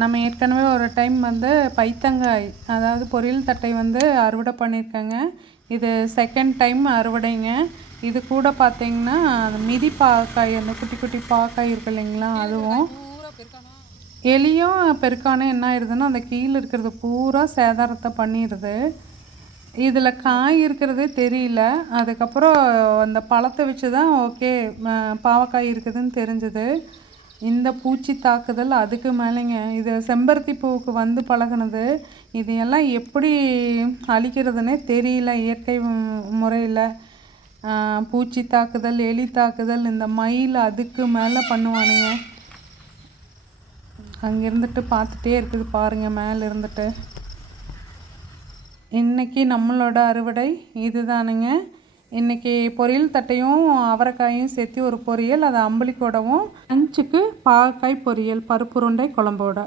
நம்ம ஏற்கனவே ஒரு டைம் வந்து பைத்தங்காய் அதாவது பொரியல் தட்டை வந்து அறுவடை பண்ணியிருக்கேங்க. இது செகண்ட் டைம் அறுவடைங்க. இது கூட பார்த்தீங்கன்னா அந்த மிதி பாவக்காய், அந்த குட்டி குட்டி பாவக்காய் இருக்கு இல்லைங்களா, அதுவும் எலியும் பெருக்கானும் என்ன ஆயிடுதுன்னா அந்த கீழே இருக்கிறது பூரா சேதாரத்தை பண்ணிடுது. இதில் காய் இருக்கிறதே தெரியல. அதுக்கப்புறம் அந்த பழத்தை வச்சு தான் ஓகே பாவக்காய் இருக்குதுன்னு தெரிஞ்சுது. இந்த பூச்சி தாக்குதல் அதுக்கு மேலேங்க. இது செம்பருத்தி பூவுக்கு வந்து பழகுனது. இது எல்லாம் எப்படி அழிக்கிறதுனே தெரியல இயற்கை முறையில். பூச்சி தாக்குதல், எலி தாக்குதல், இந்த மயில் அதுக்கு மேலே பண்ணுவானுங்க. அங்கே இருந்துட்டு பார்த்துட்டே இருக்குது பாருங்கள், மேலே இருந்துட்டு. இன்றைக்கி நம்மளோட அறுவடை இதுதானுங்க. இன்றைக்கி பொரியல் தட்டையும் அவரைக்காயும் சேர்த்து ஒரு பொரியல், அது அம்பளிக்கூடவும், லஞ்சுக்கு பாவக்காய் பொரியல் பருப்பு உருண்டை குழம்போட.